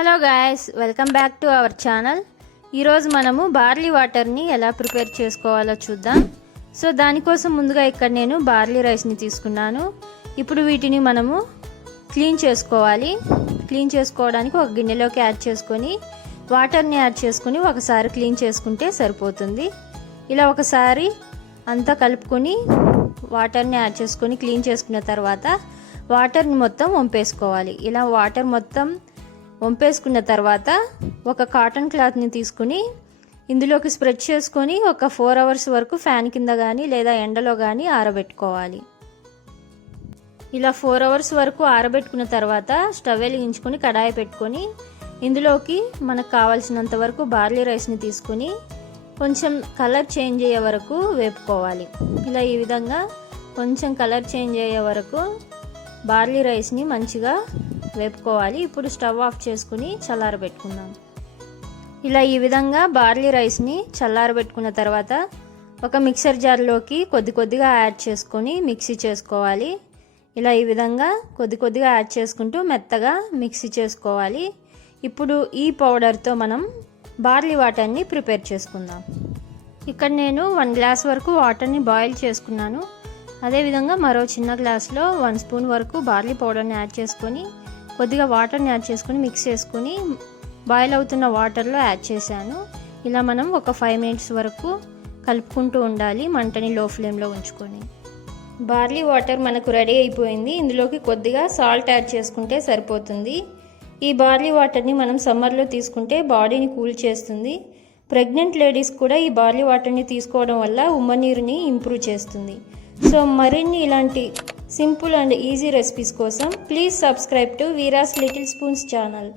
Hello guys welcome back to our channel. ఈరోజు మనము barley వాటర్ని ఎలా ప్రిపేర్ చేసుకోవాలో చూద్దాం. సో దానికోసం ముందుగా ఇక్కడ నేను బార్లీ రైస్ని తీసుకున్నాను. ఇప్పుడు వీటిని మనము క్లీన్ చేసుకోవాలి. క్లీన్ చేసుకోవడానికి ఒక గిన్నెలోకి యాడ్ చేసుకొని వాటర్ని యాడ్ చేసుకొని ఒకసారి క్లీన్ చేసుకుంటే సరిపోతుంది. ఇలా ఒకసారి అంతా కలుపుకొని వాటర్ని యాడ్ చేసుకొని క్లీన్ చేసుకున్న తర్వాత వాటర్ని మొత్తం వంపేసుకోవాలి. ఇలా వాటర్ మొత్తం వంపేసుకున్న తర్వాత ఒక కాటన్ క్లాత్ని తీసుకుని ఇందులోకి స్ప్రెడ్ చేసుకొని ఒక ఫోర్ అవర్స్ వరకు ఫ్యాన్ కింద కానీ లేదా ఎండలో కానీ ఆరబెట్టుకోవాలి. ఇలా ఫోర్ అవర్స్ వరకు ఆరబెట్టుకున్న తర్వాత స్టవ్ వెలిగించుకొని కడాయి పెట్టుకొని ఇందులోకి మనకు కావాల్సినంత వరకు బార్లీ రైస్ని తీసుకుని కొంచెం కలర్ చేంజ్ అయ్యే వరకు వేపుకోవాలి. ఇలా ఈ విధంగా కొంచెం కలర్ చేంజ్ అయ్యే వరకు బార్లీ రైస్ని మంచిగా వేపుకోవాలి. ఇప్పుడు స్టవ్ ఆఫ్ చేసుకుని చల్లారబెట్టుకుందాం. ఇలా ఈ విధంగా బార్లీ రైస్ని చల్లారబెట్టుకున్న తర్వాత ఒక మిక్సర్ జార్లోకి కొద్ది కొద్దిగా యాడ్ చేసుకొని మిక్సీ చేసుకోవాలి. ఇలా ఈ విధంగా కొద్ది కొద్దిగా యాడ్ చేసుకుంటూ మెత్తగా మిక్సీ చేసుకోవాలి. ఇప్పుడు ఈ పౌడర్తో మనం బార్లీ వాటర్ని ప్రిపేర్ చేసుకుందాం. ఇక్కడ నేను వన్ గ్లాస్ వరకు వాటర్ని బాయిల్ చేసుకున్నాను. అదేవిధంగా మరో చిన్న గ్లాస్లో వన్ స్పూన్ వరకు బార్లీ పౌడర్ని యాడ్ చేసుకొని కొద్దిగా వాటర్ని యాడ్ చేసుకొని మిక్స్ చేసుకొని బాయిల్ అవుతున్న వాటర్లో యాడ్ చేశాను. ఇలా మనం ఒక ఫైవ్ మినిట్స్ వరకు కలుపుకుంటూ ఉండాలి మంటని లో ఫ్లేమ్లో ఉంచుకొని. బార్లీ వాటర్ మనకు రెడీ అయిపోయింది. ఇందులోకి కొద్దిగా సాల్ట్ యాడ్ చేసుకుంటే సరిపోతుంది. ఈ బార్లీ వాటర్ని మనం సమ్మర్లో తీసుకుంటే బాడీని కూల్ చేస్తుంది. ప్రెగ్నెంట్ లేడీస్ కూడా ఈ బార్లీ వాటర్ని తీసుకోవడం వల్ల ఉమ్మనీరుని ఇంప్రూవ్ చేస్తుంది. సో మరిన్ని ఇలాంటి సింపుల్ అండ్ ఈజీ రెసిపీస్ కోసం please subscribe to Veera's little spoons channel.